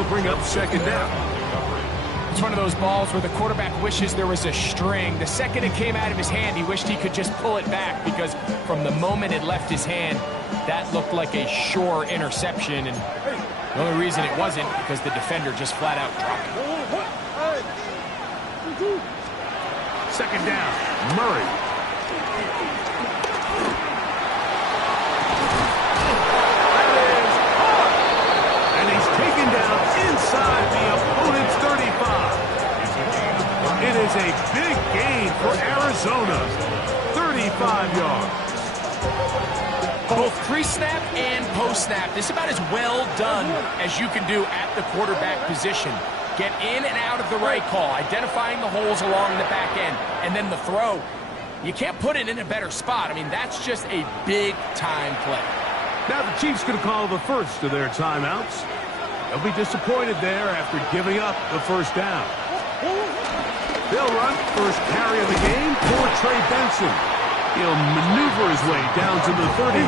It'll bring up second down. It's one of those balls where the quarterback wishes there was a string. The second it came out of his hand, he wished he could just pull it back because from the moment it left his hand, that looked like a sure interception. And the only reason it wasn't because the defender just flat out dropped it. Second down, Murray. That is hard. And he's taken down inside the opponent's 35. It is a big gain for Arizona. 35 yards. Both pre-snap and post-snap, this is about as well done as you can do at the quarterback position. Get in and out of the right call, identifying the holes along the back end, and then the throw. You can't put it in a better spot. I mean, that's just a big-time play. Now the Chiefs going to call the first of their timeouts. They'll be disappointed there after giving up the first down. They'll run first carry of the game for Trey Benson. He'll maneuver his way down to the 32.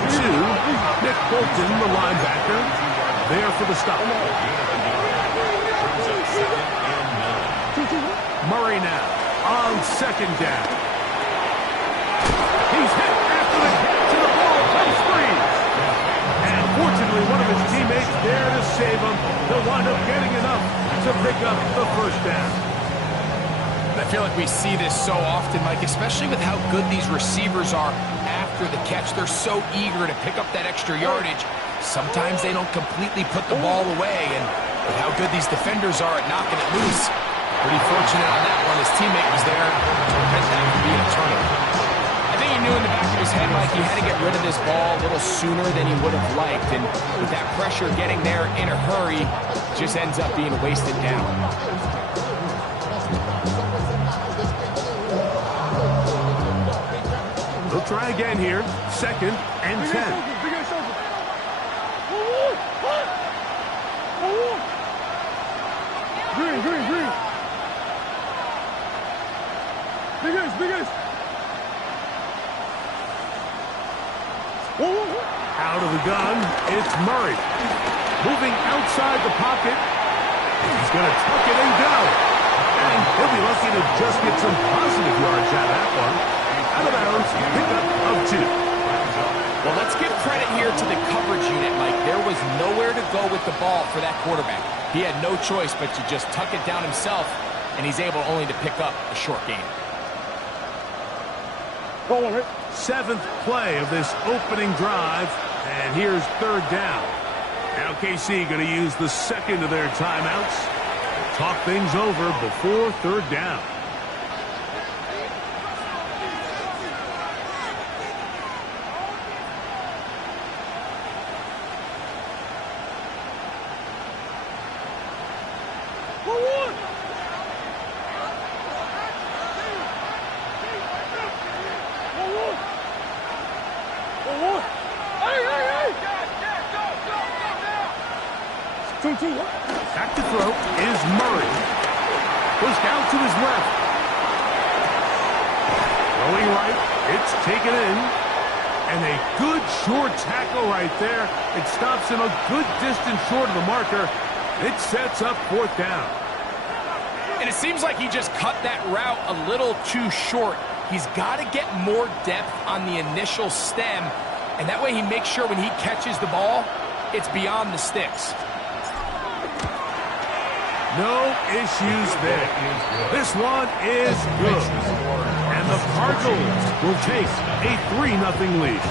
Nick Bolton, the linebacker, there for the stop. Murray now on second down. He's hit after the catch to the ball. Play freeze. And fortunately, one of his teammates there to save him. He'll wind up getting enough to pick up the first down. I feel like we see this so often, Mike, especially with how good these receivers are after the catch. They're so eager to pick up that extra yardage. Sometimes they don't completely put the ball away, and with how good these defenders are at knocking it loose, pretty fortunate on that one. His teammate was there to prevent that from being a turnover. I think he knew in the back of his head, Mike, he had to get rid of this ball a little sooner than he would have liked, and with that pressure getting there in a hurry, it just ends up being wasted down. They'll try again here. Second and 10. Green. Biggest. Out of the gun, it's Murray. Moving outside the pocket. He's going to tuck it and go. And he'll be lucky to just get some positive yards out of that one. Out of bounds, pickup of 2. Well, let's give credit here to the coverage unit, Mike. There was nowhere to go with the ball for that quarterback. He had no choice but to just tuck it down himself, and he's able only to pick up a short gain. Seventh play of this opening drive, and here's third down. Now KC going to use the second of their timeouts. Talk things over before third down. Back to throw is Murray. Pushed out to his left. Throwing right. It's taken in. And a good short tackle right there. It stops him a good distance short of the marker. It sets up fourth down. And it seems like he just cut that route a little too short. He's got to get more depth on the initial stem. And that way he makes sure when he catches the ball, it's beyond the sticks. No issues there. This one is good. And the Cardinals will take a 3-0 lead.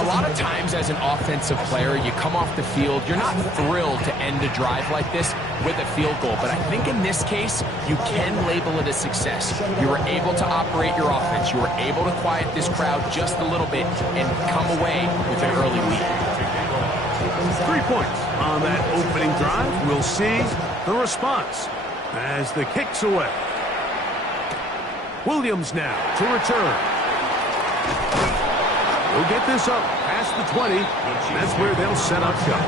A lot of times as an offensive player, you come off the field, you're not thrilled to end a drive like this with a field goal. But I think in this case, you can label it a success. You were able to operate your offense. You were able to quiet this crowd just a little bit and come away with an early lead. 3 points on that opening drive. We'll see the response as the kick's away. Williams now to return. He'll get this up past the 20. That's where they'll set up shop.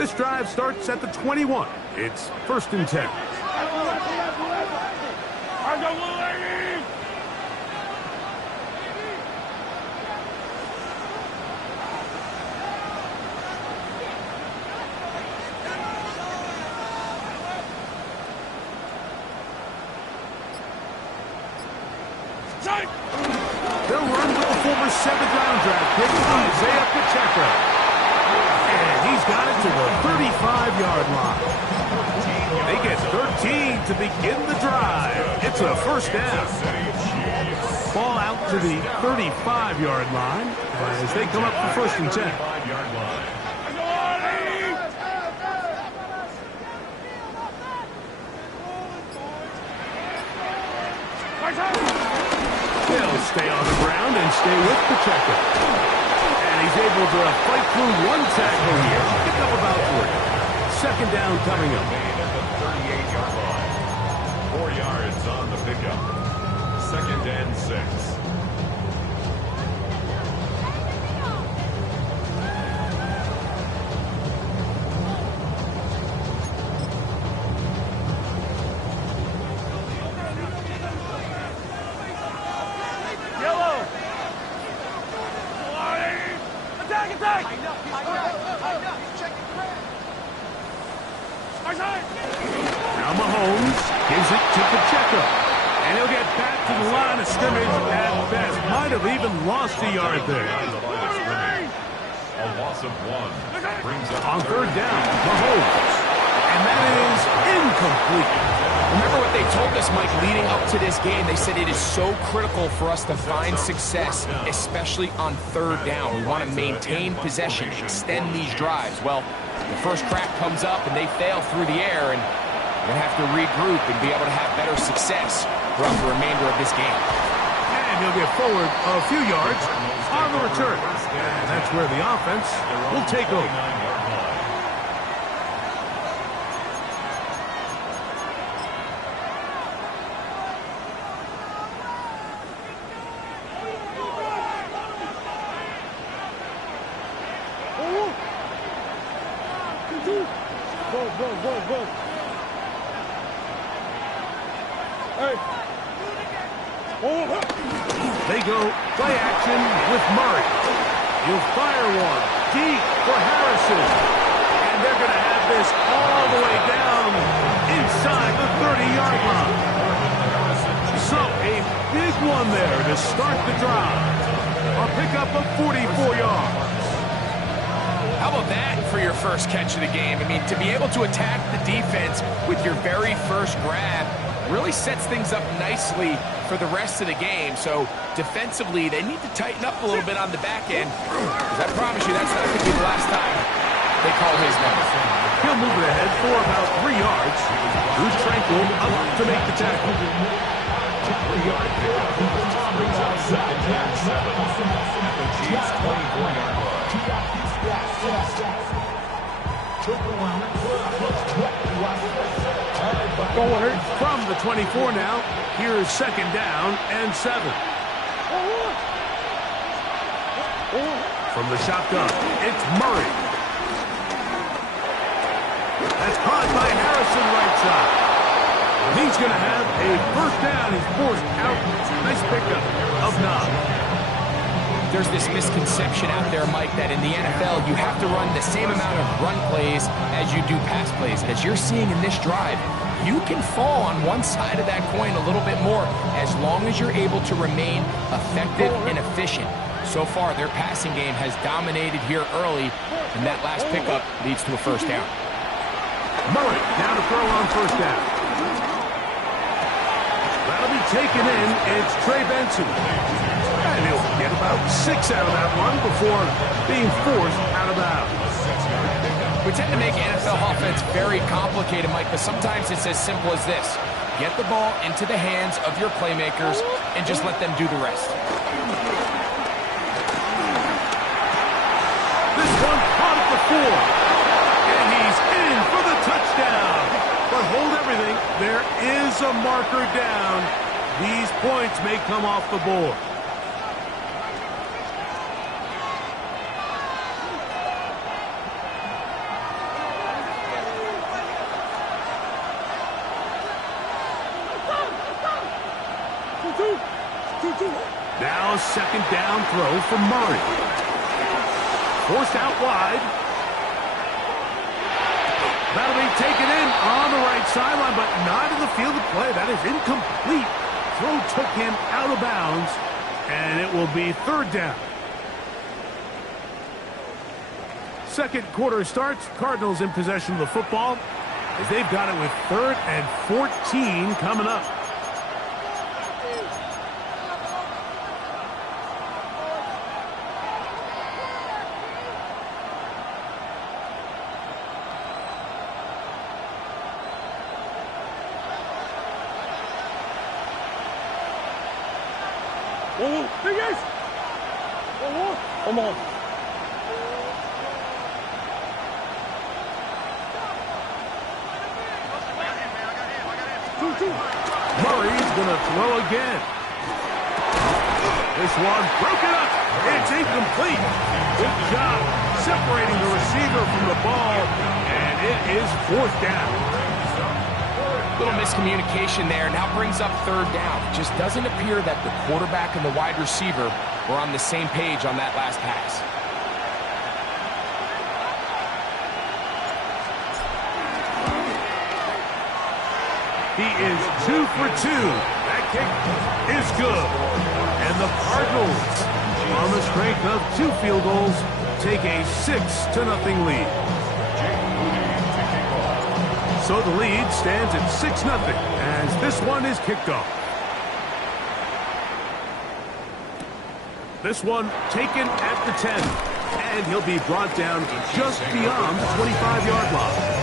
This drive starts at the 21. It's 1st and 10. They'll run with the former 7th-round draft pick, Isaiah Pacheco. And he's got it to the 35-yard line. They get 13 to begin the drive. It's a 1st down. Ball out to the 35-yard line as they come up for 1st and 10. They'll stay on the ground and stay with Pacheco. And he's able to fight through one tackle here. Pick up about 3. 2nd down coming up. At the 38-yard line. 4 yards on the pickup. 2nd and 6. Now Mahomes gives it to Pacheco. And he'll get back to the line of scrimmage at best. Might have even lost a yard there. A loss of 1. Brings up on 3rd down, Mahomes. And that is incomplete. Remember what they told us, Mike, leading up to this game. They said it is so critical for us to find success, especially on 3rd down. We want to maintain possession, extend these drives. Well, the first crack comes up and they fail through the air, and we're going to have to regroup and be able to have better success throughout the remainder of this game. And he'll get forward a few yards on the return. And that's where the offense will take over. Go. Hey. They go play action with Murray. He'll fire one deep for Harrison. And they're going to have this all the way down inside the 30-yard line. So a big one there to start the drive. A pickup of 44 yards. How about that for your first catch of the game? I mean, to be able to attack the defense with your very first grab really sets things up nicely for the rest of the game. So defensively, they need to tighten up a little bit on the back end, because I promise you that's not going to be the last time they call his number. He'll move it ahead for about 3 yards. Drew Tranquil up to make the tackle. 3-yard pickup. Brings up 2nd and 7 at the Chiefs' 24-yard line. From the 24 now, here's 2nd down and 7. From the shotgun, it's Murray. That's caught by Harrison right side. He's going to have a 1st down. He's forced out. Nice pickup of 9. There's this misconception out there, Mike, that in the NFL you have to run the same amount of run plays as you do pass plays. As you're seeing in this drive, you can fall on one side of that coin a little bit more as long as you're able to remain effective and efficient. So far, their passing game has dominated here early, and that last pickup leads to a 1st down. Murray down to throw on 1st down. That'll be taken in. It's Trey Benson. And he'll get about 6 out of that one before being forced out of bounds. We tend to make NFL offense very complicated, Mike, but sometimes it's as simple as this. Get the ball into the hands of your playmakers and just let them do the rest. This one caught at the 4. And he's in for the touchdown. But hold everything. There is a marker down. These points may come off the board. Now a second down throw for Murray. Forced out wide. That'll be taken in on the right sideline, but not in the field of play. That is incomplete. Throw took him out of bounds, and it will be third down. Second quarter starts. Cardinals in possession of the football as they've got it with 3rd and 14 coming up. Big Ace! Come on. Murray's going to throw again. This one broken up. It's incomplete. Good job separating the receiver from the ball, and it is 4th down. Little miscommunication there. Now brings up 3rd down. It just doesn't appear that the quarterback and the wide receiver were on the same page on that last pass. He is 2 for 2. That kick is good. And the Cardinals, on the strength of 2 field goals, take a 6-0 lead. So the lead stands at 6-0 as this one is kicked off. This one taken at the 10. And he'll be brought down just beyond the 25-yard line.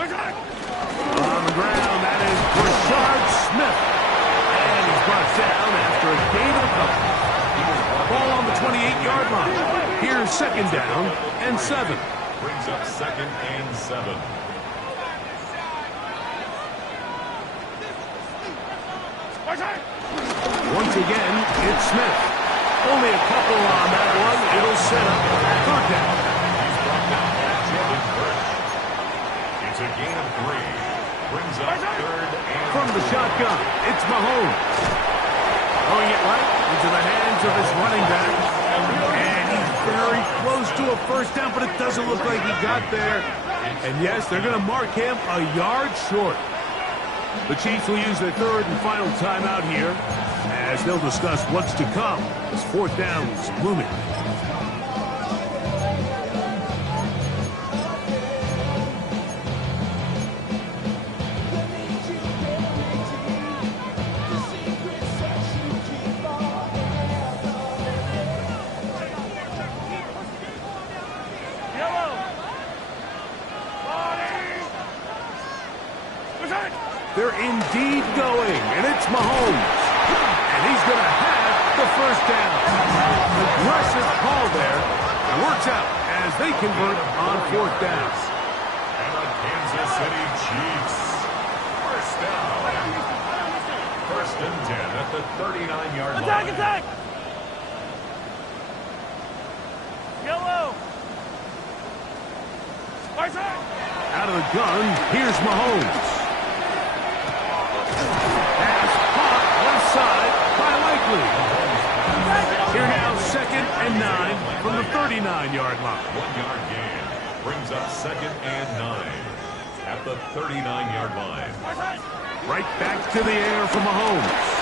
On the ground, that is Rashard Smith. And he's brought down after a gain of a couple. Ball on the 28-yard line. Here's 2nd down and 7. Brings up 2nd and 7. Once again, it's Smith. Only a couple on that one. It'll set up 3rd down. He's brought down by Jalen Burch. It's a gain of 3. Brings up 3rd and From the shotgun, it's Mahomes. Throwing it right into the hands of his running back. And he's very close to a 1st down, but it doesn't look like he got there. And yes, they're going to mark him a yard short. The Chiefs will use their 3rd and final timeout here as they'll discuss what's to come as 4th down is looming. They're indeed going, and it's Mahomes. And he's going to have the 1st down. Aggressive call there. It works out as they convert on 4th down. And the Kansas City Chiefs. 1st down. 1st and 10 at the 39-yard line. Attack! Yellow! Out of the gun, here's Mahomes. Pass caught left side by Likely. Here now, 2nd and 9 from the 39-yard line. 1-yard gain. Brings up 2nd and 9 at the 39-yard line. Right back to the air for Mahomes.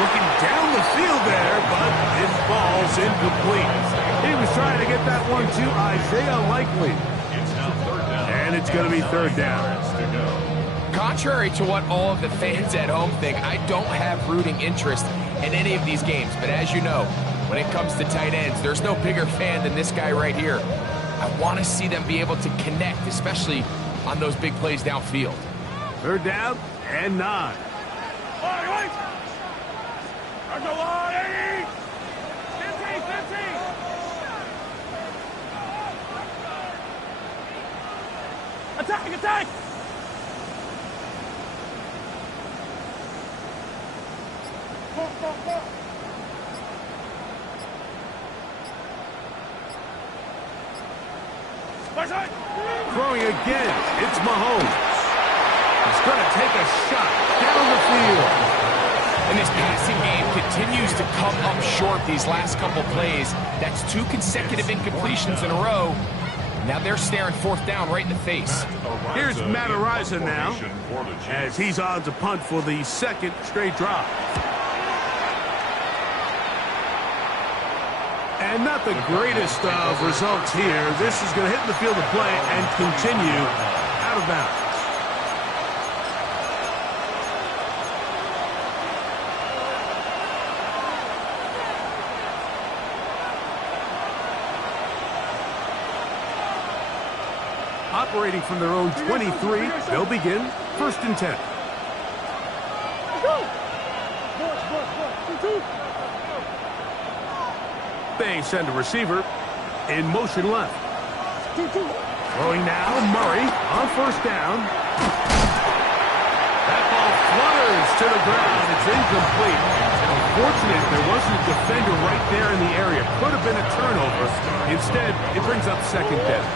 Looking down the field there, but his ball's incomplete. He was trying to get that one to Isaiah Likely. It's now 3rd down. And it's going to be 3rd down. To go. Contrary to what all of the fans at home think, I don't have rooting interest in any of these games. But as you know, when it comes to tight ends, there's no bigger fan than this guy right here. I want to see them be able to connect, especially on those big plays downfield. 3rd down and 9. Attack! Attack! Throwing again, it's Mahomes. He's going to take a shot down the field. And this passing game continues to come up short these last couple plays. That's 2 consecutive incompletions in a row. Now they're staring 4th down right in the face. Here's Matt Araiza now, as he's on to punt for the 2nd straight drive. And not the greatest of results here. This is going to hit the field of play and continue out of bounds. Operating from their own 23, they'll begin 1st and 10. They send a receiver in motion left. Throwing now, Murray on 1st down. That ball flutters to the ground. It's incomplete. Unfortunate there wasn't a defender right there in the area. Could have been a turnover. Instead, it brings up 2nd down.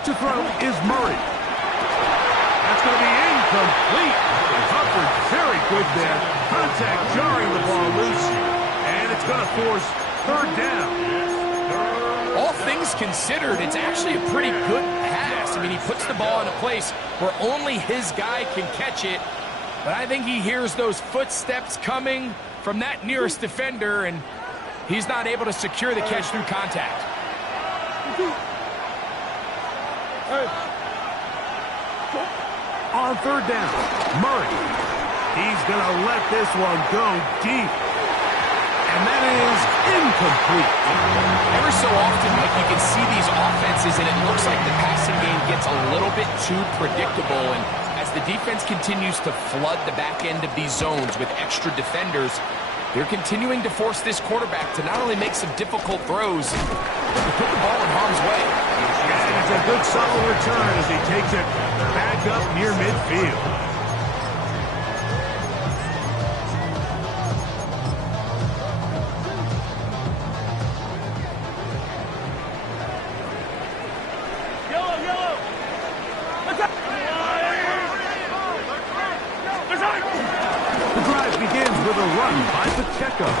To throw is Murray. That's going to be incomplete. Hubbard very good there. Contact jarring the ball loose. And it's going to force 3rd down. All things considered, it's actually a pretty good pass. I mean, he puts the ball in a place where only his guy can catch it. But I think he hears those footsteps coming from that nearest defender, and he's not able to secure the catch through contact. On 3rd down, Murray. He's going to let this one go deep. And that is incomplete. Every so often, Mike, you can see these offenses, and it looks like the passing game gets a little bit too predictable. And as the defense continues to flood the back end of these zones with extra defenders, they're continuing to force this quarterback to not only make some difficult throws, but to put the ball in harm's way. And it's a good solid return as he takes it back up near midfield. With a run by Pacheco. The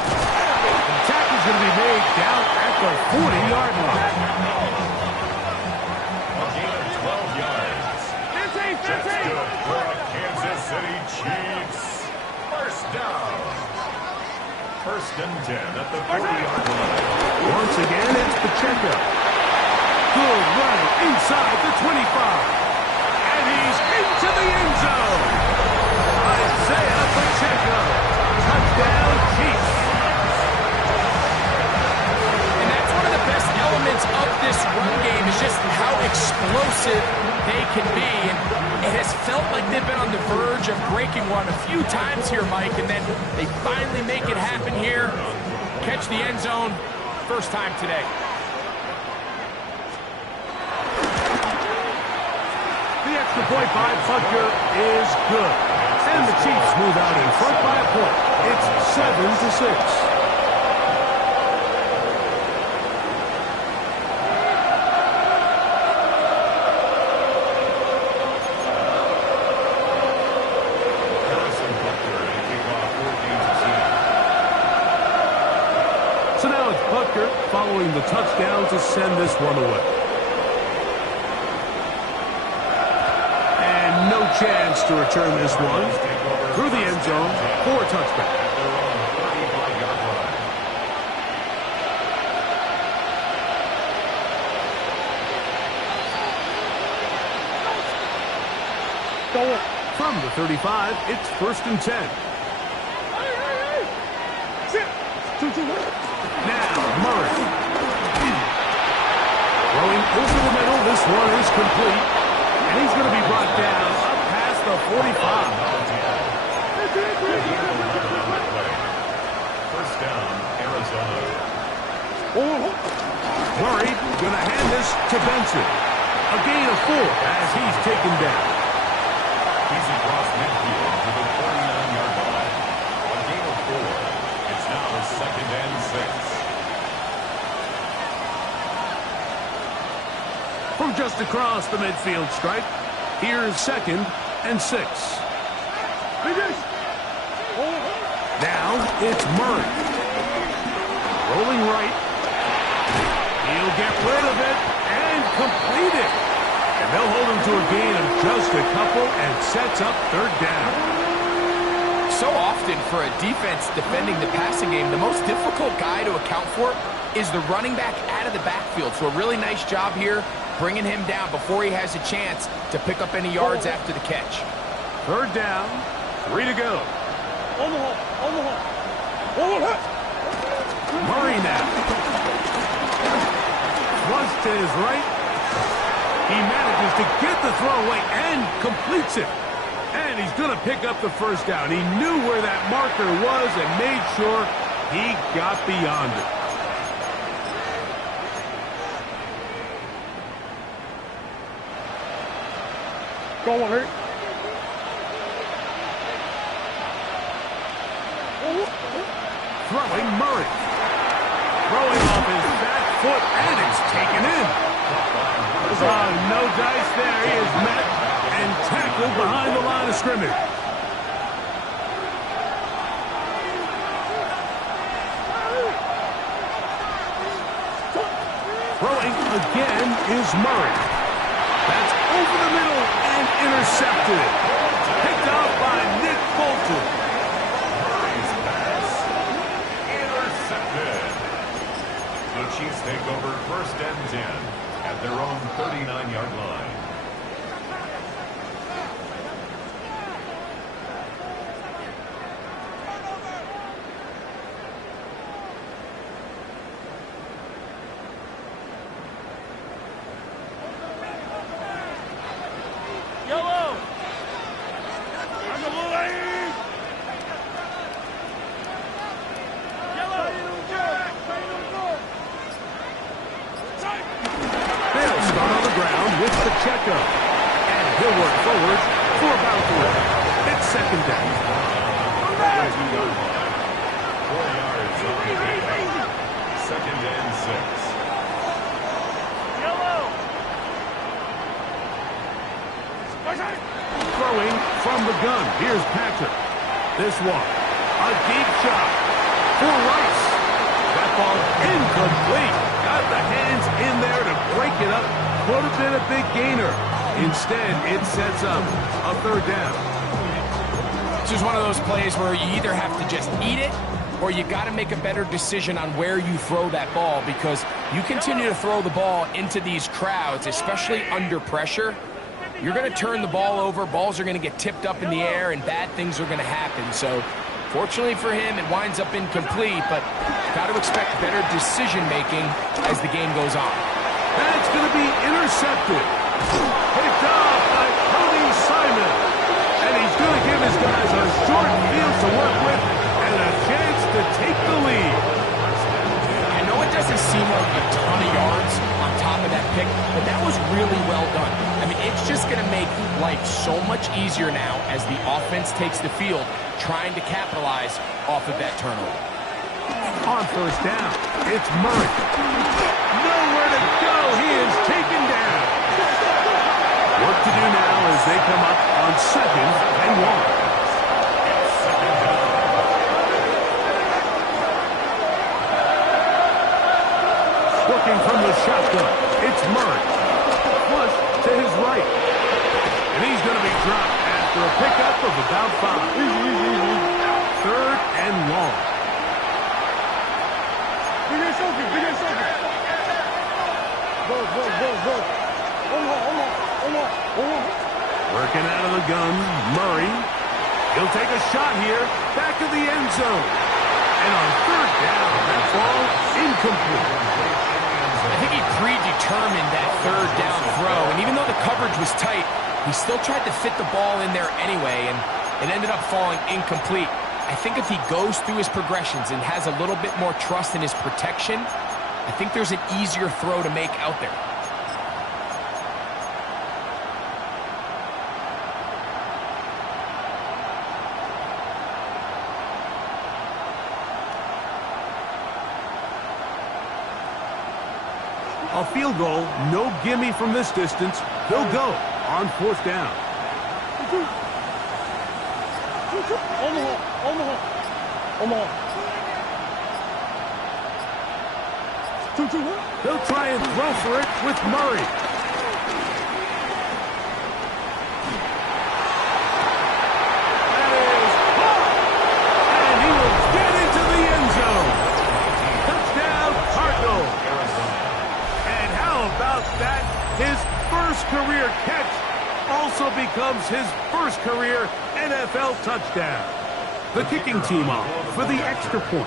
tackle is going to be made down at the 40-yard line. A gain of 12 yards. That's good for the Kansas City Chiefs. 1st down. 1st and 10 at the 40-yard line. Once again, it's Pacheco. Good run inside the 25. And he's into the end zone. Isaiah Pacheco. Touchdown, Chiefs. And that's one of the best elements of this run game is just how explosive they can be. And it has felt like they've been on the verge of breaking one a few times here, Mike, and then they finally make it happen here. Catch the end zone, 1st time today. The extra point by Butker is good. And the Chiefs move out in front by a point. It's 7-6. So now it's Butker following the touchdown to send this one away. And no chance to return this one through the end zone for a touchdown. From the 35, it's 1st and 10. Now, Murray. Throwing over the middle, this one is complete. And he's going to be brought down up past the 45. First down, Arizona. Murray going to hand this to Benson. A gain of 4 as he's taken down. He's across midfield to the 49-yard line. A gain of 4. It's now 2nd and 6. From just across the midfield stripe, here's 2nd and 6. Now it's Murray. Rolling right. He'll get rid of it and complete it. And they'll hold him to a gain of just a couple and sets up 3rd down. So often for a defense defending the passing game, the most difficult guy to account for is the running back out of the backfield. So a really nice job here bringing him down before he has a chance to pick up any yards after the catch. 3rd down, 3 to go. Murray now. Flush to his right. He manages to get the throw away and completes it. And he's going to pick up the 1st down. He knew where that marker was and made sure he got beyond it. Go on, Hurt. Throwing Murray. Throwing off his back foot, and it's taken in. Oh, no dice there. He is met and tackled behind the line of scrimmage. Throwing again is Murray. That's over the middle and intercepted. Picked off by Nick Bolton. Murray's pass intercepted. The Chiefs take over 1st and 10 at their own 39-yard line. Yellow. On the blue lane. Yellow. They'll start on the ground with Pacheco. And he'll work forward for about 3. It's 2nd down. 2-yard line. 4 yards on the gain. 2nd and 6. Yellow. Throwing from the gun. Here's Patrick. This one. A deep shot for Rice. That ball incomplete. Got the hands in there to break it up. Could have been a big gainer. Instead, it sets up a 3rd down. This is one of those plays where you either have to just eat it or you got to make a better decision on where you throw that ball, because you continue to throw the ball into these crowds, especially under pressure, you're going to turn the ball over, balls are going to get tipped up in the air, and bad things are going to happen. So fortunately for him, it winds up incomplete, but got to expect better decision-making as the game goes on. That's going to be intercepted. Picked off by Cody Simon. And he's going to give his guys a short field to work with and a chance to take the lead. I know it doesn't seem like a ton of yards on top of that pick, but that was really well done. I mean, it's just going to make life so much easier now as the offense takes the field, trying to capitalize off of that turnover. On 1st down, it's Murray. Nowhere to go. He is taken down. Work to do now as they come up on 2nd and 1. Looking from the shotgun, it's Murray. Flush to his right. And he's going to be dropped after a pickup of about 5. 3rd and long. Working out of the gun, Murray. He'll take a shot here, back of the end zone. And on 3rd down, that ball incomplete. I think he predetermined that third down throw. And even though the coverage was tight, he still tried to fit the ball in there anyway, and it ended up falling incomplete. I think if he goes through his progressions and has a little bit more trust in his protection, I think there's an easier throw to make out there. A field goal, no gimme from this distance. They'll go on fourth down. They'll try and throw for it with Murray. That is caught! And he will get into the end zone. Touchdown, Cardinals. And how about that? His first career catch also becomes his first career NFL touchdown. The kicking team off for the extra point.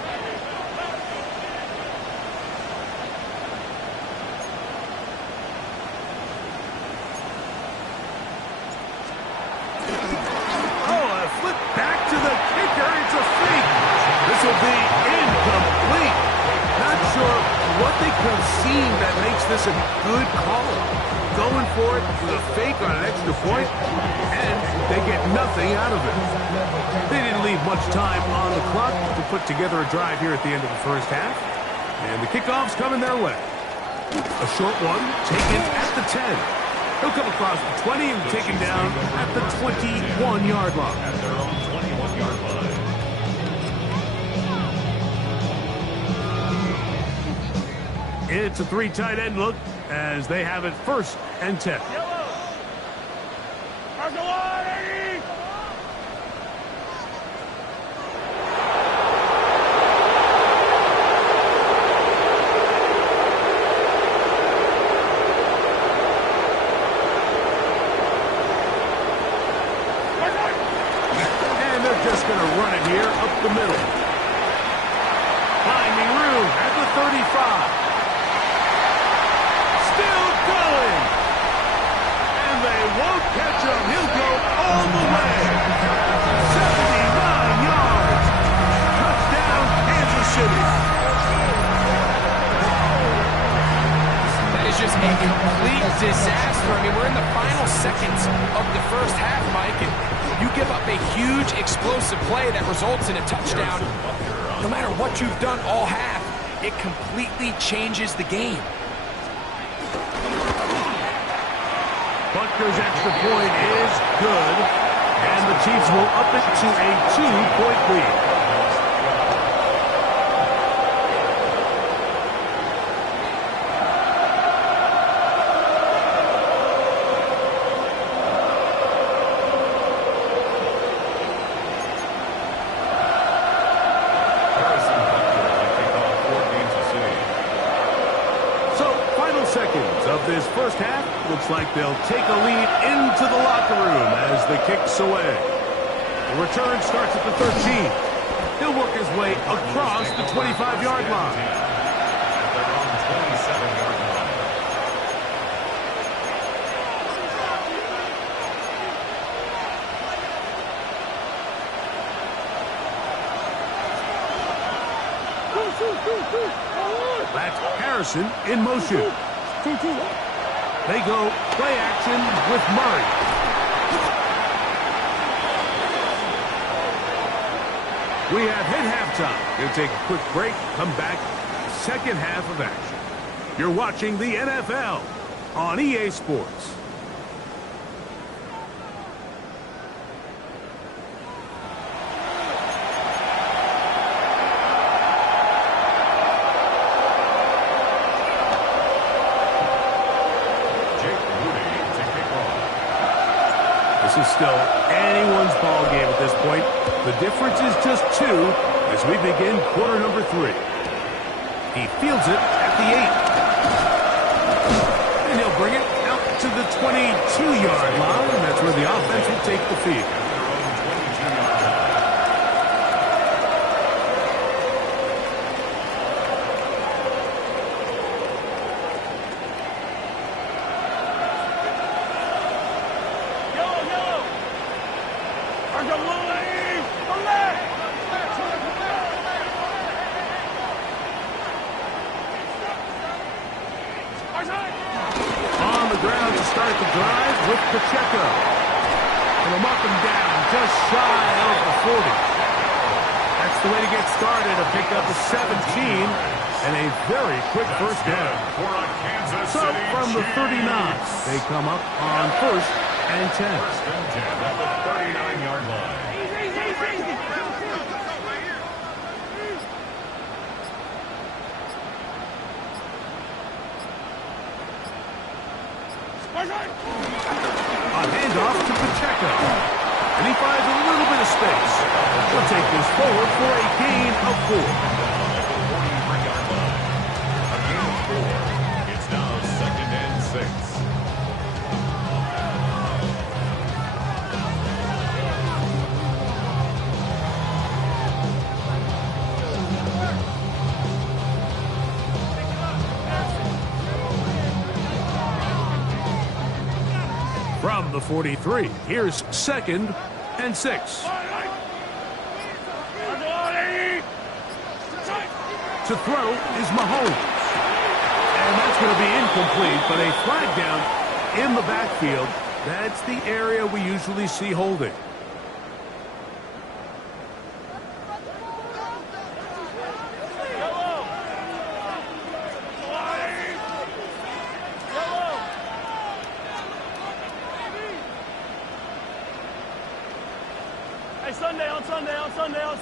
Oh, a flip back to the kicker. It's a fake. This will be incomplete. Not sure what they could have seen that makes this a good call. Going for it with a fake on an extra point, and they get nothing out of it. They didn't leave much time on the clock to put together a drive here at the end of the first half, and the kickoff's coming their way. A short one taken at the 10. He'll come across the 20 and taken down at the 21-yard line. At their own 21-yard line. It's a three tight end look as they have it first and 10. Yellow. Argalani. And they're just going to run it here up the middle. Finding room at the 35. Still going. And they won't catch him. He'll go all the way. 79 yards. Touchdown, Kansas City. That is just a complete disaster. I mean, we're in the final seconds of the first half, Mike, and you give up a huge explosive play that results in a touchdown. No matter what you've done all half, it completely changes the game. Butker's extra point is good, and the Chiefs will up it to a 2-point lead. Harrison Butker will kick off for Kansas City. So, final seconds of this first half. Looks like they'll take a lead into the locker room as the kick's away. The return starts at the 13. He'll work his way across the 25-yard line. At their own 27-yard line. That's Harrison in motion. They go play action with Murray. We have hit halftime. Going to take a quick break, come back, second half of action. You're watching the NFL on EA Sports. This is still anyone's ball game at this point. The difference is just 2 as we begin quarter number 3. He fields it at the 8. And he'll bring it out to the 22-yard line. That's where the offense will take the field. On the ground to start the drive with Pacheco. From up and down, just shy of the 40. That's the way to get started, a pick up of 17 and a very quick first down. So from the 39, they come up on 1st and 10. 1st and 10 at the 39-yard line. A handoff to Pacheco. And he finds a little bit of space. He'll take this forward for a gain of 4. A gain of 4. It's now 2nd and 6. From the 43, here's 2nd and 6. To throw is Mahomes. And that's going to be incomplete, but a flag down in the backfield. That's the area we usually see holding.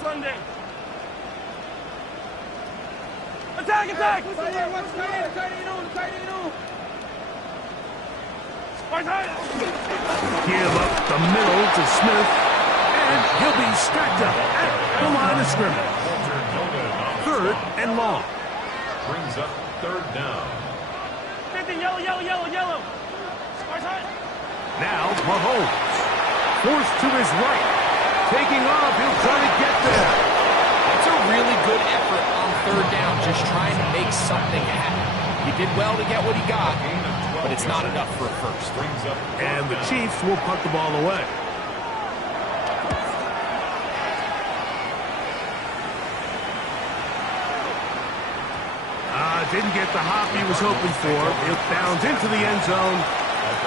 Sunday. Attack! Give up the middle to Smith, and he'll be stacked up at the line of scrimmage. 3rd and long. Brings up 3rd down. 50, yellow. Now Mahomes. Forced to his right. Taking off, he'll try to get there. That's a really good effort on 3rd down, just trying to make something happen. He did well to get what he got, but it's not enough for a first. And the Chiefs will punt the ball away. Didn't get the hop he was hoping for. It bounds into the end zone,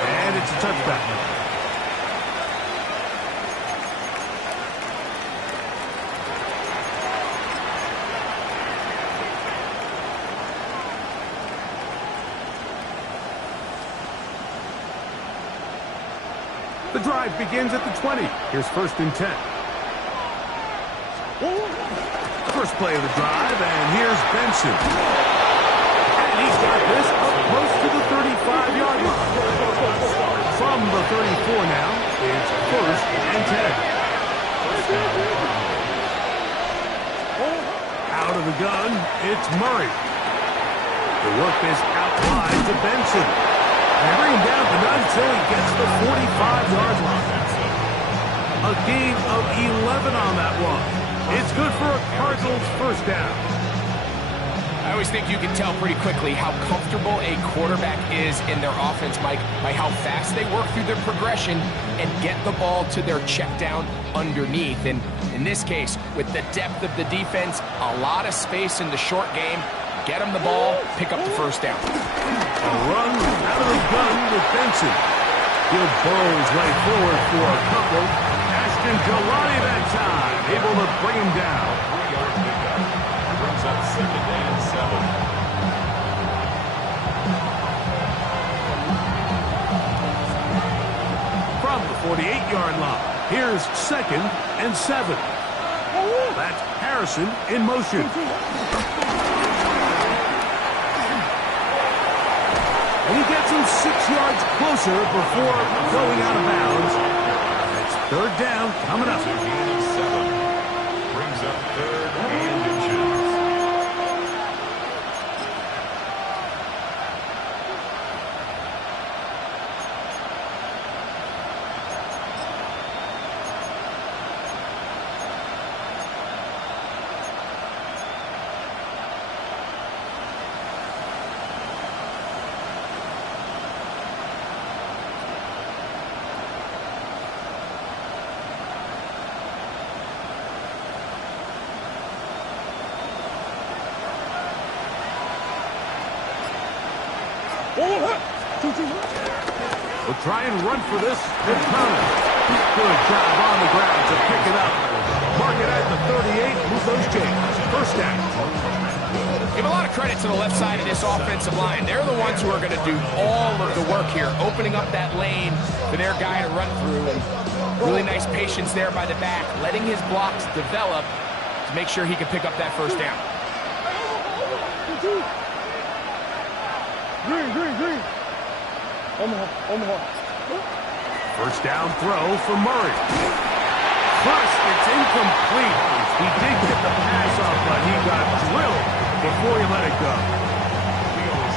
and it's a touchback. The drive begins at the 20. Here's 1st and 10. First play of the drive, and here's Benson. And he's got this up close to the 35-yard line. From the 34 now, it's 1st and 10. Out of the gun, it's Murray. The work is out wide to Benson. And bring him down to none until he gets the 45-yard line. A gain of 11 on that one. It's good for a Cardinals first down. I always think you can tell pretty quickly how comfortable a quarterback is in their offense, Mike, by how fast they work through their progression and get the ball to their check down underneath. And in this case, with the depth of the defense, a lot of space in the short game, get him the ball, pick up the first down. A run out of the gun with Benson. He'll burrow his way forward for a couple. Ashton Galani that time, able to bring him down. 3-yard pickup. Brings up 2nd and 7. From the 48-yard line, here's 2nd and 7. That's Harrison in motion. And he gets him 6 yards closer before going out of bounds. It's 3rd down coming up. 2nd and 7. Brings up 3rd and inches. We'll try and run for this return. Good job on the ground to pick it up. Mark it at the 38. Move those chains. First down. Give a lot of credit to the left side of this offensive line. They're the ones who are going to do all of the work here, opening up that lane for their guy to run through. And really nice patience there by the back, letting his blocks develop to make sure he can pick up that first down. Green. Omaha. First down throw for Murray. Crushed. It's incomplete. He did get the pass off, but he got drilled before he let it go.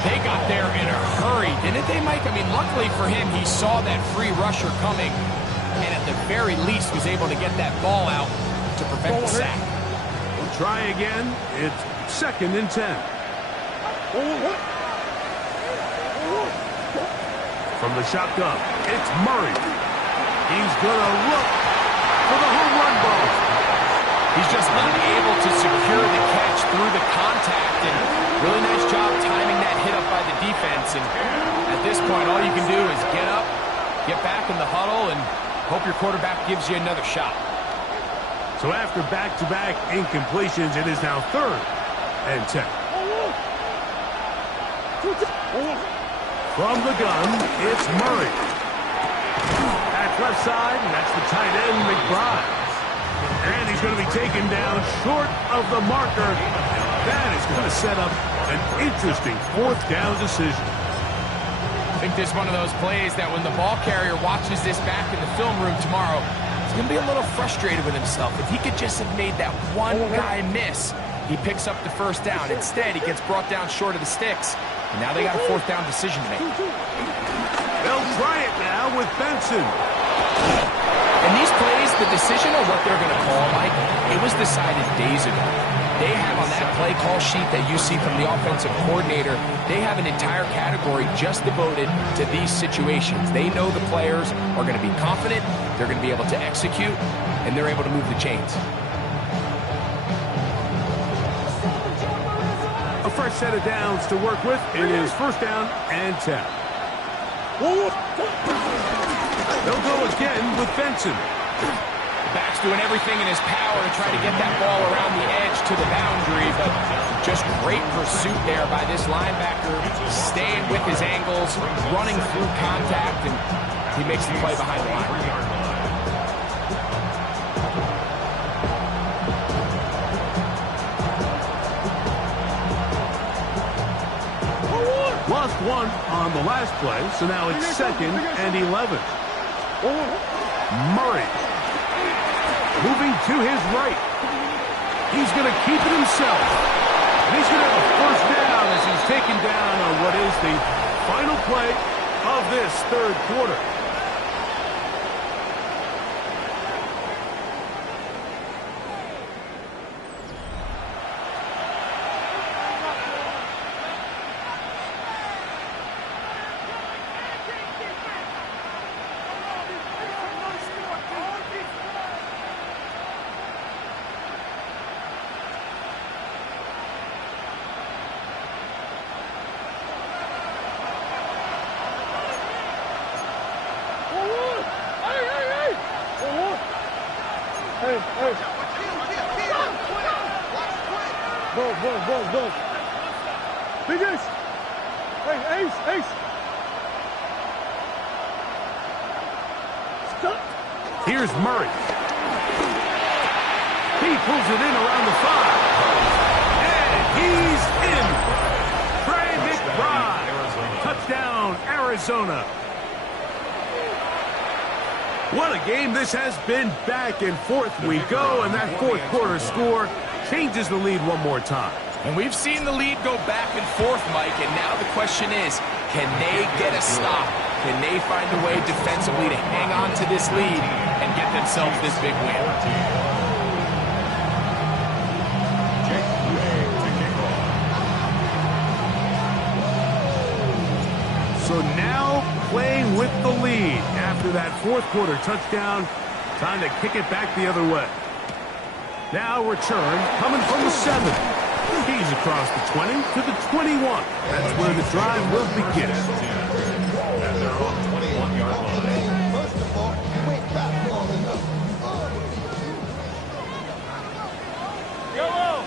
They got there in a hurry, didn't they, Mike? I mean, luckily for him, he saw that free rusher coming, and at the very least was able to get that ball out to prevent the sack. We'll try again. It's 2nd and 10. From the shotgun, it's Murray. He's going to look for the home run ball. He's just not able to secure the catch through the contact, and really nice job timing that hit up by the defense. And at this point, all you can do is get up, get back in the huddle, and hope your quarterback gives you another shot. So after back-to-back incompletions, it is now 3rd and 10. From the gun, it's Murray. At left side, and that's the tight end, McBride. And he's going to be taken down short of the marker. That is going to set up an interesting 4th down decision. I think this is one of those plays that when the ball carrier watches this back in the film room tomorrow, he's going to be a little frustrated with himself. If he could just have made that one guy miss, he picks up the first down. Instead, he gets brought down short of the sticks. And now they got a 4th down decision to make. They'll try it now with Benson. And these plays, the decision of what they're going to call, Mike, it was decided days ago. They have on that play call sheet that you see from the offensive coordinator, they have an entire category just devoted to these situations. They know the players are going to be confident, they're going to be able to execute, and they're able to move the chains. A fresh set of downs to work with. It is 1st down and 10. They'll go again with Benson. The back's doing everything in his power to try to get that ball around the edge to the boundary, but just great pursuit there by this linebacker, staying with his angles, running through contact, and he makes the play behind the line. Lost 1 on the last play, so now it's 2nd and 11. Murray moving to his right. He's going to keep it himself. And he's going to have a 1st down as he's taken down on what is the final play of this 3rd quarter. Go. Big Ace. Hey, Ace. Stop. Here's Murray. He pulls it in around the 5. And he's in. Trey McBride. Touchdown, Arizona. What a game this has been. Back and forth we go, and that 4th quarter score changes the lead one more time. And we've seen the lead go back and forth, Mike, and now the question is, can they get a stop? Can they find a way defensively to hang on to this lead and get themselves this big win? So now playing with the lead after that 4th quarter touchdown, time to kick it back the other way. Now return coming from the 7. He's across the 20 to the 21. That's where the drive will begin. And they're on 21-yard line. Yellow.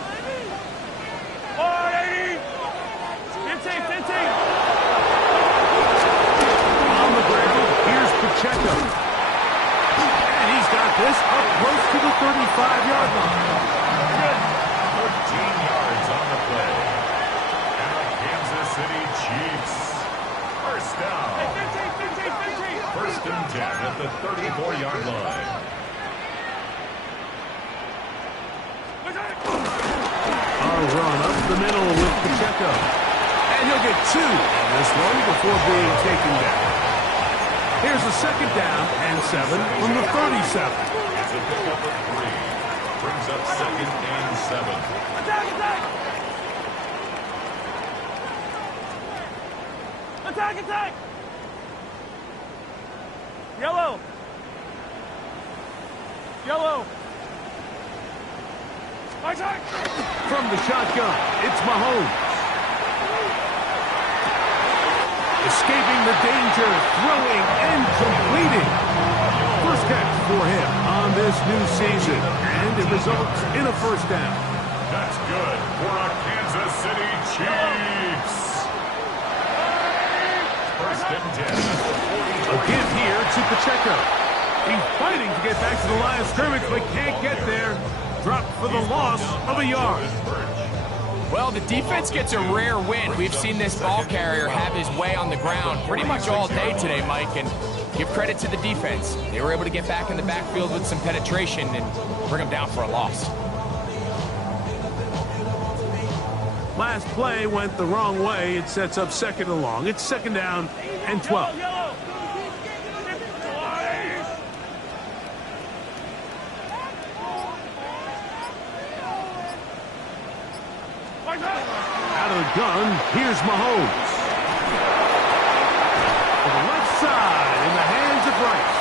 480. 15, 15. On the ground, here's Pacheco. And he's got this up close to the 35-yard line. 14 yards on the play. And the Kansas City Chiefs. First down. 15, 15, 15. First and 10 at the 34-yard line. A run up the middle with Pacheco. And he'll get 2 on this one before being taken down. Here's a second down and 7 from the 37. It's a pickup of 3. Brings up second and 7. Attack, attack. Attack, attack. Yellow. Yellow. Attack. From the shotgun, it's Mahomes. Escaping the danger, throwing and completing. First catch for him on this new season, and it results in a first down. That's good for a Kansas City Chiefs. First and 10 at the 40. A give here to Pacheco. He's fighting to get back to the line of scrimmage, but can't get there. Dropped for the loss of a yard. Well, the defense gets a rare win. We've seen this ball carrier have his way on the ground pretty much all day today, Mike, and give credit to the defense. They were able to get back in the backfield with some penetration and bring them down for a loss. Last play went the wrong way. It sets up second and long. It's second down and 12. Yellow. Out of the gun, here's Mahomes. To the left side in the hands of Rice.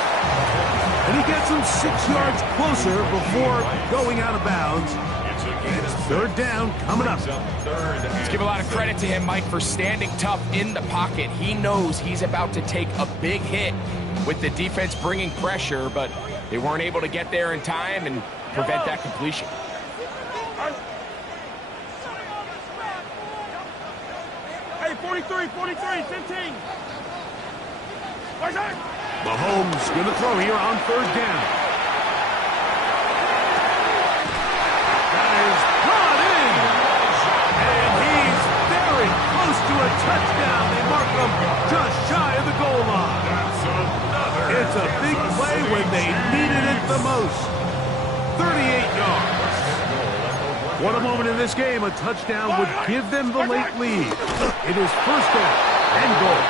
And he gets him 6 yards closer before going out of bounds. It's third down coming up. Let's give a lot of credit to him, Mike, for standing tough in the pocket. He knows he's about to take a big hit with the defense bringing pressure, but they weren't able to get there in time and prevent that completion. Hey, 43, 43, 15. Attack. Mahomes going to throw here on third down. That is brought in. And he's very close to a touchdown. They mark him just shy of the goal line. It's a big play when they needed it the most. 38 yards. What a moment in this game. A touchdown would give them the late lead. It is first down and goal.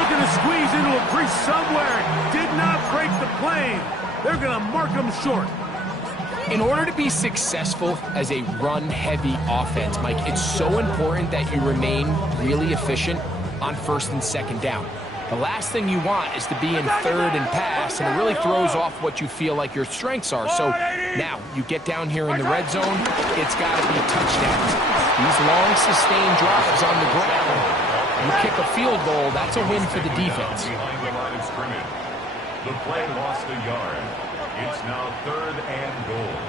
Looking to squeeze into a crease somewhere. Did not break the plane. They're going to mark them short. In order to be successful as a run-heavy offense, Mike, it's so important that you remain really efficient on first and second down. The last thing you want is to be in third and pass, and it really throws off what you feel like your strengths are. So now you get down here in the red zone, it's got to be touchdowns. These long, sustained drives on the ground, you kick a field goal, that's a win for the defense. Behind the line of scrimmage. The play lost a yard. It's now third and goal.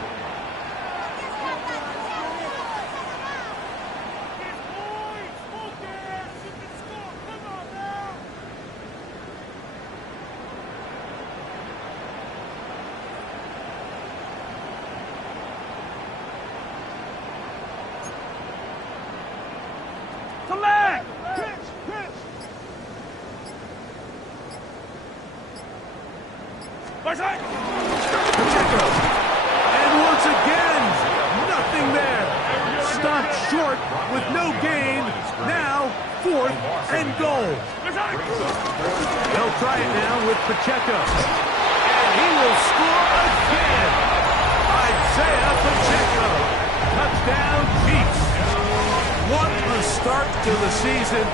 Collect! Pitch! Pitch! Attack! Pacheco. And once again, nothing there. Stopped short with no gain. Now, fourth and goal. Attack! They'll try it now with Pacheco. And he will score again. Isaiah Pacheco. Touchdown, Chiefs. What a start to the season.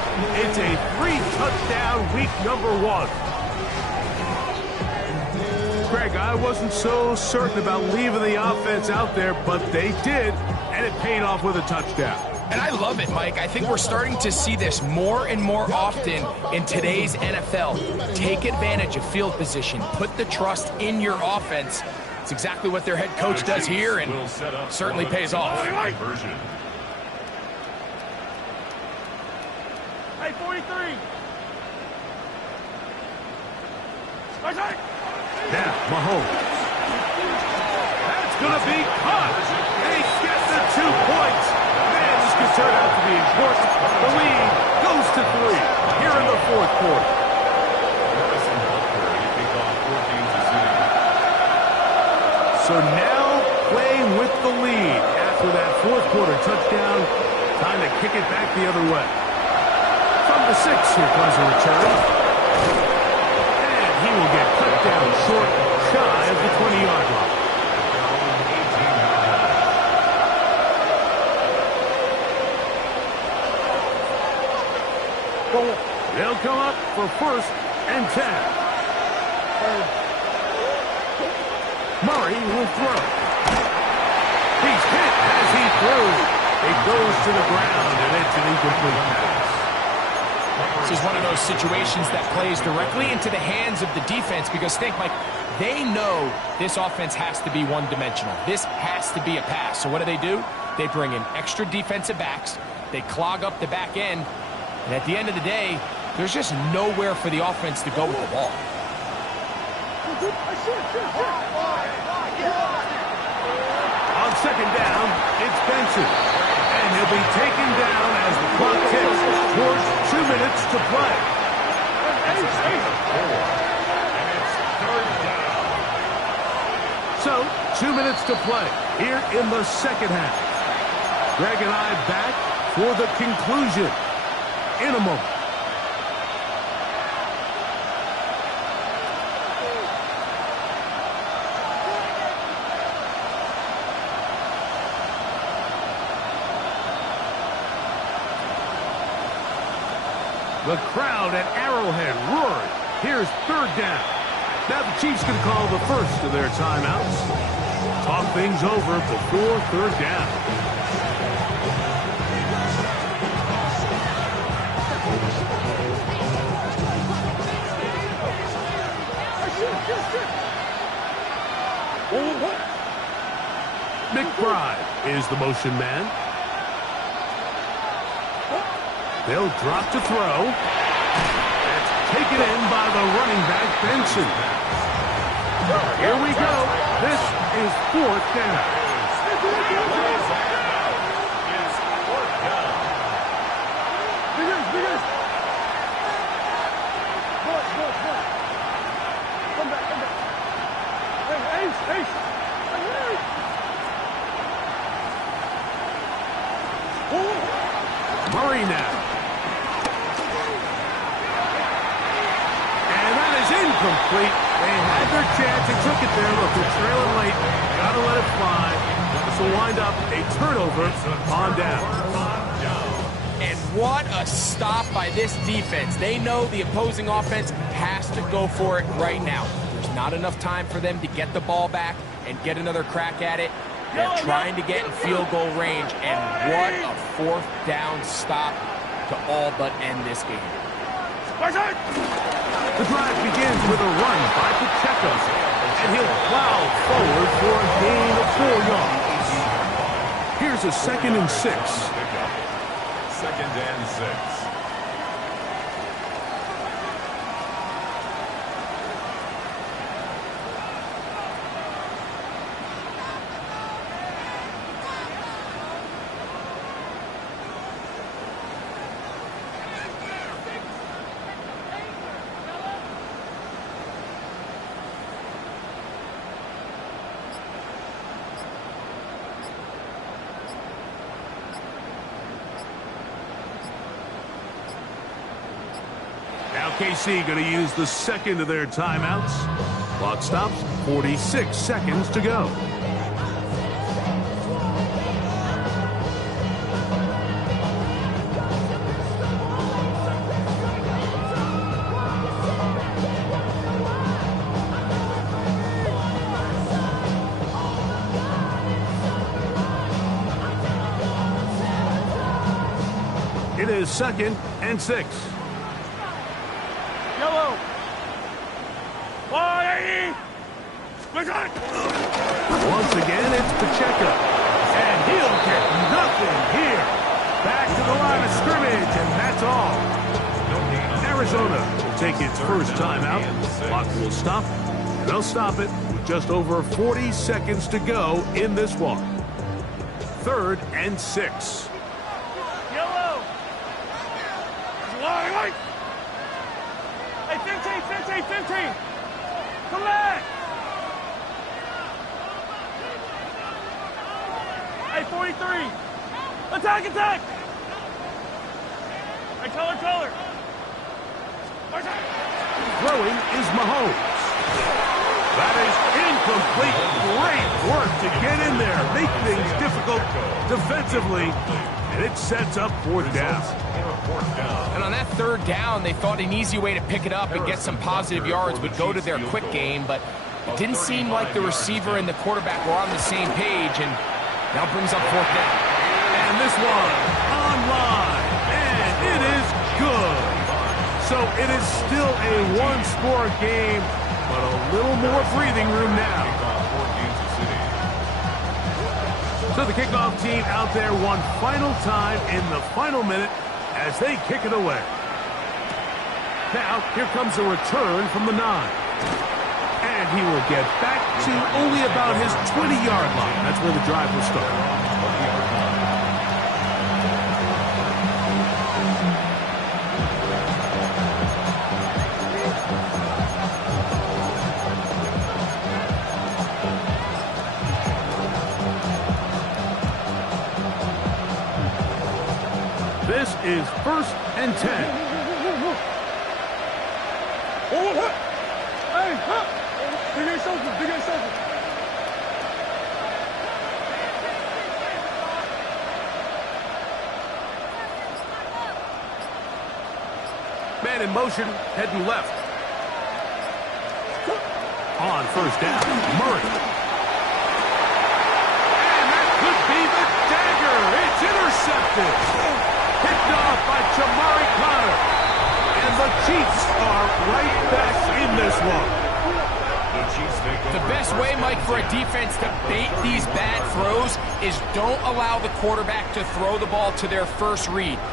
It's a 3-touchdown week number 1. Greg, Greg, I wasn't so certain about leaving the offense out there, but they did, and it paid off with a touchdown. And I love it, Mike. I think we're starting to see this more and more often in today's NFL. Take advantage of field position. Put the trust in your offense. It's exactly what their head coach does here, and certainly pays off. Hey, 43. Now, Mahomes. That's going to be caught. They get the 2 points. Man, this could turn out to be important. The lead goes to 3 here in the fourth quarter. So now playing with the lead after that fourth quarter touchdown. Time to kick it back the other way. From the 6, here comes a return. He will get cut down short, shy of the 20-yard line. They'll come up for 1st and 10. Murray will throw. He's hit as he threw. It goes to the ground, and it's an incomplete pass. This is one of those situations that plays directly into the hands of the defense because think, Mike, they know this offense has to be one-dimensional. This has to be a pass. So what do? They bring in extra defensive backs. They clog up the back end. And at the end of the day, there's just nowhere for the offense to go with the ball. On 2nd down, it's Benson. And he'll be taken down as the clock ticks towards 2 minutes to play. So, 2 minutes to play here in the second half. Greg and I back for the conclusion in a moment. The crowd at Arrowhead roaring. Here's 3rd down. Now the Chiefs can call the first of their timeouts. Talk things over before 3rd down. McBride is the motion man. They'll drop to throw. That's taken in by the running back, Benson. Here we go. This is 4th down. Come back. Hey, Ace. Murray now. Incomplete. They had their chance. They took it there. Look, they're trailing late. Got to let it fly. This will wind up a turnover on down. And what a stop by this defense. They know the opposing offense has to go for it right now. There's not enough time for them to get the ball back and get another crack at it. They're trying to get in field goal range. And what a 4th down stop to all but end this game. The drive begins with a run by Pacheco, and he'll plow forward for a gain of 4 yards. Here's a 2nd and 6. 2nd and 6. KC going to use the 2nd of their timeouts. Clock stops, 46 seconds to go. is 2nd and 6. Yellow. Why? Once again, it's Pacheco. And he'll get nothing here. Back to the line of scrimmage, and that's all. Arizona will take its first timeout. Clock will stop. They'll stop it with just over 40 seconds to go in this one. 3rd and 6. Yellow. Why? Hey, 15. Come back. Hey, 43. Attack. Hey, color. Throwing is Mahomes. That is incomplete. Great work to get in there. Make things difficult defensively. And it sets up 4th down. And on that 3rd down, they thought an easy way to pick it up and get some positive yards would go to their quick game, but it didn't seem like the receiver and the quarterback were on the same page, and now brings up 4th down. And this one online, and it is good. So it is still a one-score game, but a little more breathing room now. So the kickoff team out there one final time in the final minute as they kick it away. Now, here comes a return from the 9. And he will get back to only about his 20-yard line. That's where the drive will start. This is 1st and 10. Hey, big ass open. Man in motion, heading left. On 1st down, Murray. And that could be the dagger. It's intercepted. Picked off by Jamari Connor. And the Chiefs are right back in this one. The best way, Mike, for a defense to bait these bad throws is don't allow the quarterback to throw the ball to their first read.